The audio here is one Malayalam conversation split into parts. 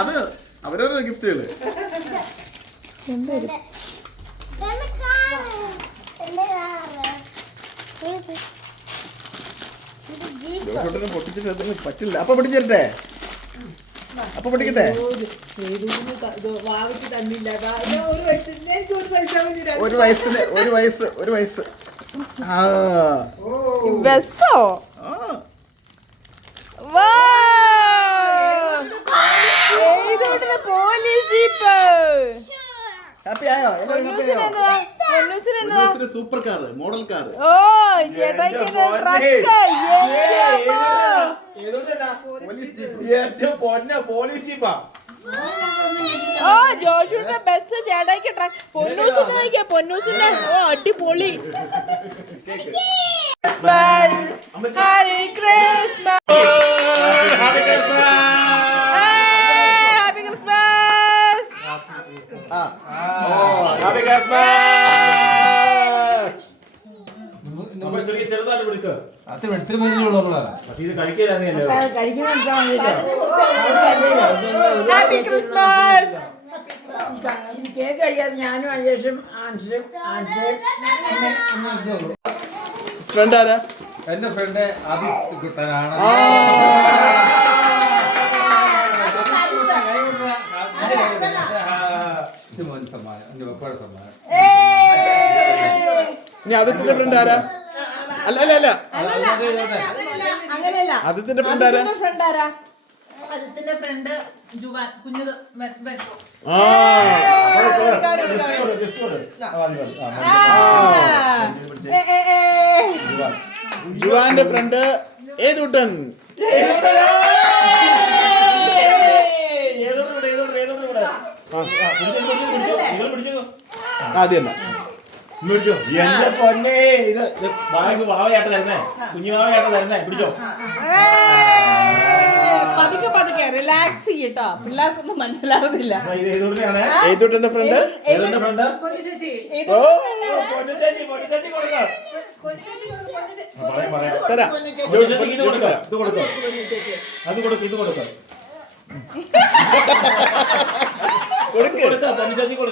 അത് അവരോരോ ഗിഫ്റ്റുകള്. പൊട്ടിച്ചിട്ട് പറ്റില്ല. അപ്പൊ പൊട്ടിച്ചേരട്ടെ, അപ്പൊ പൊട്ടിക്കട്ടെ. ഒരു വയസ്സ് ഹാപ്പി ആയോ? Super car, model car. Police ജീപ്പാ. ജോഷുവിന്റെ ബസ് ചേട്ടായിക്ക് പൊന്നൂസിന്റെ പൊന്നൂസിന്റെ അടിപൊളി. Happy Christmas. Happy Christmas. Happy Christmas. ചെറുതായിട്ട് വിളിക്കുക. ഇത് കഴിക്കില്ല. Happy Christmas. കേക്ക് കഴിയാതെ ഞാനും അജേഷും ആൻഷും ഫ്രണ്ട് ആരാ? എന്റെ ഫ്രണ്ട് ആദിത്യ കുട്ടനാണ്. ഇനി ആദിത്യന്റെ ഫ്രണ്ട് ആരാ? അല്ല അല്ല അല്ല, ആദിത്യന്റെ ഫ്രണ്ട് ആരാ? അതിന്റെ ഫ്രണ്ട് ജുവാൻ കുഞ്ഞത്. ജുവാന്റെ ഫ്രണ്ട് ഏതൂട്ടൻ. ആദ്യം എന്റെ പൊന്നെ, ഇത് വാവയായിട്ട് തരുന്നേ, കുഞ്ഞു വാവയായിട്ട് തരുന്നേ. പിടിച്ചോ. പതുക്കെ പതുക്കെ റിലാക്സ് ചെയ്യട്ടോ, പിള്ളേർക്കൊന്നും മനസ്സിലാവുന്നില്ല. ഏതൂട്ടന്റെ ഫ്രണ്ട്.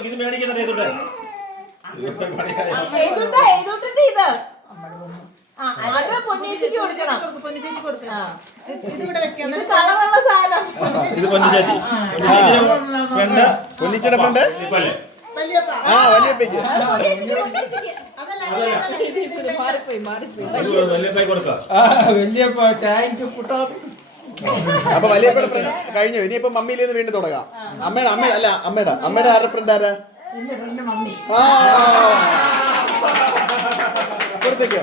ഇത് മേടിക്കുന്ന പൊന്നിച്ചയുടെ ഫ്രണ്ട്. വലിയപ്പയ്ക്ക്. അപ്പൊ വലിയപ്പയുടെ ഫ്രണ്ട് കഴിഞ്ഞു. ഇനിയിപ്പോ മമ്മിയിലേന്ന് വീണ്ടും തുടങ്ങാം. അമ്മയുടെ ആരുടെ ഫ്രണ്ട് ആരാ? പുറത്തേക്കോ?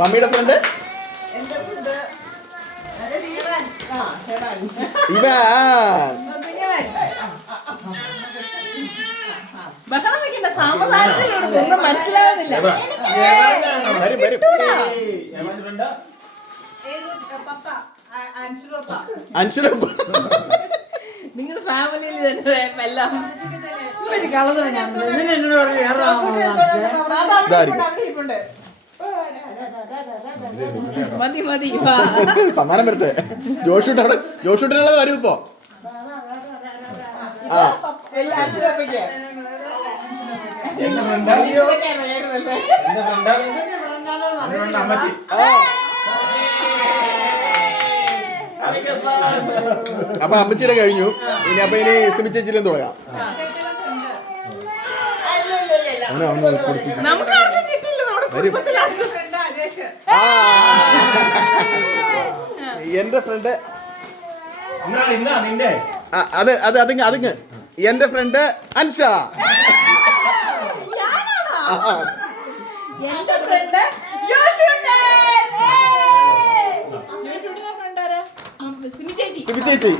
മമ്മിയുടെ ഫ്രണ്ട് ഇവാൻ. ഒന്നും മനസ്സിലാവുന്നില്ല. വരും വരും. അൻഷുരപ്പ. നിങ്ങൾ ഫാമിലിയിൽ തന്നെ എല്ലാം മതി മതി. സമ്മാനം വരട്ടെ. ജോഷൂട്ടിനുള്ളത് വരും ഇപ്പോ. അപ്പൊ അമ്മച്ചിയുടെ കഴിഞ്ഞു. ഇനി സിമിച്ചേച്ചിയിലും തുടങ്ങാം. എന്റെ ഫ്രണ്ട് അതിങ്ങ് എന്റെ ഫ്രണ്ട് അൻഷ. സിമി ചേച്ചി.